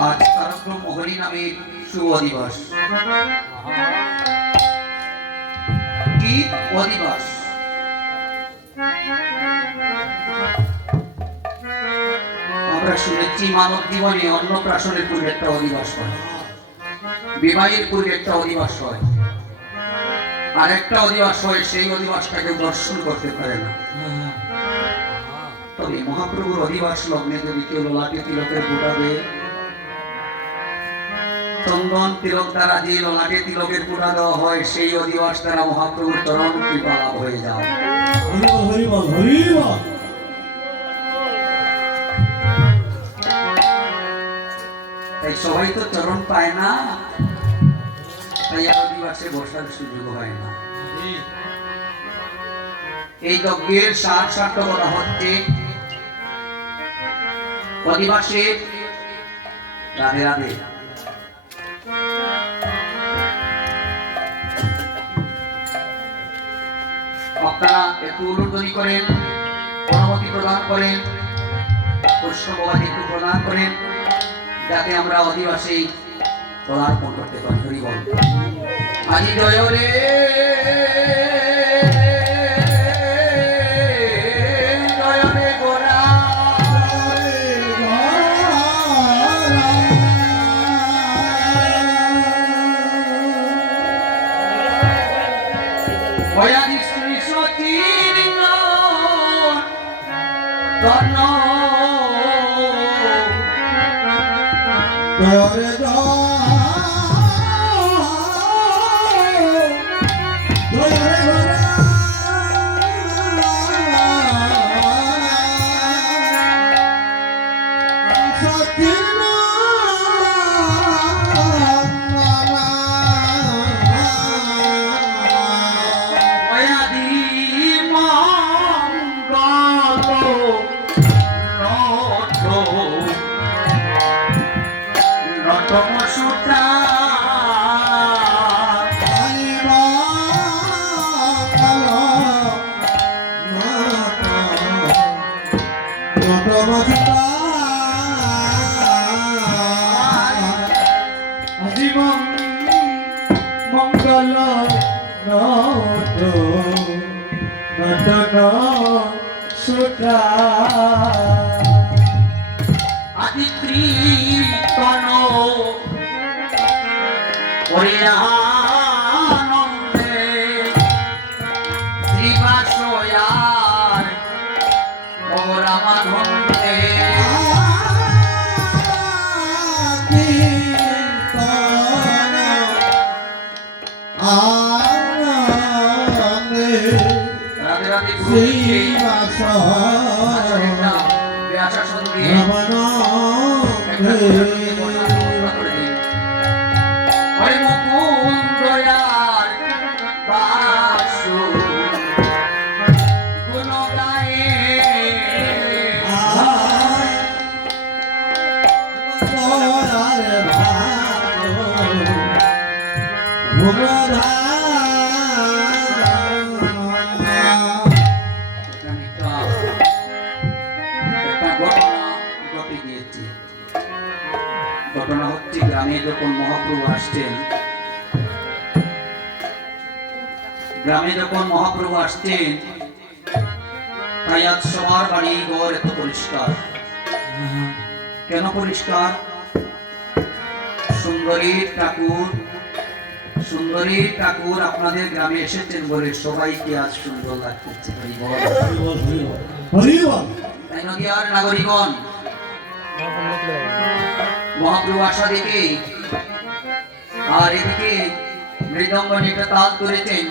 आज कार्यक्रम मोहनी नामे शुभ दिवस गीत दिवस আমরা শুনেছি মানব জীবনে অন্নপ্রাশনের পূর্বে একটা অধিবাস হয়, বিবাহের পূর্বে একটা অধিবাস হয়, আর একটা অধিবাস হয় সেই অধিবাসটাকে দর্শন করতে পারে না। তবে মহাপ্রভুর অধিবাস লগ্নে যদি কেউ ললাটে তিলকের বুটা দেয়, চন্দন তিলক দ্বারা যে ললাটে তিলকের পুরা দেওয়া হয় সেই অধিবাস দ্বারা মহাপ্রভুর চরণ কৃপা লাভ হয়ে যায়। তাই সবাই তো চরণ পায় না, তাই আর অধিবাসে বসার সুযোগ হয় না। এই যজ্ঞের সার্থকতা হচ্ছে অধিবাসে রাধে রাধে আপনারা একটু উলুধ্বনি করেন, অনুমতি প্রদান করেন, বৈষ্ণববাদ একটু প্রদান করেন, যাতে আমরা অধিবাসী পদার্পণ করতে পারি। হরি বল। আজি জয় রে জয় রে গোরা ভয়াদি শ্রী সতী ধন্য জীবন মঙ্গল নটন সুতা আদি কৃতন ওরে আনন্দে শ্রীবাসয়ার ও রামানন্দে ব্যবস্থা করে দিন। ওরে মুকুন্দ আর বাসু গুণ গায়ে ঘটনা হচ্ছে গ্রামে যখন মহাপ্রভু আসছেন, তাই আজ সবার বাড়ি ঘর এত পরিষ্কার। কেন পরিষ্কার? সুন্দরী ঠাকুর আপনাদের গ্রামে এসেছেন বলে সবাইকে আজ সুন্দর লাগতেছে। তাই নদীয়ার নাগরিকগণ মহাপ্রভু আসা দেখে আর এদিকে মৃদঙ্গ নিটা তাল করেছেন।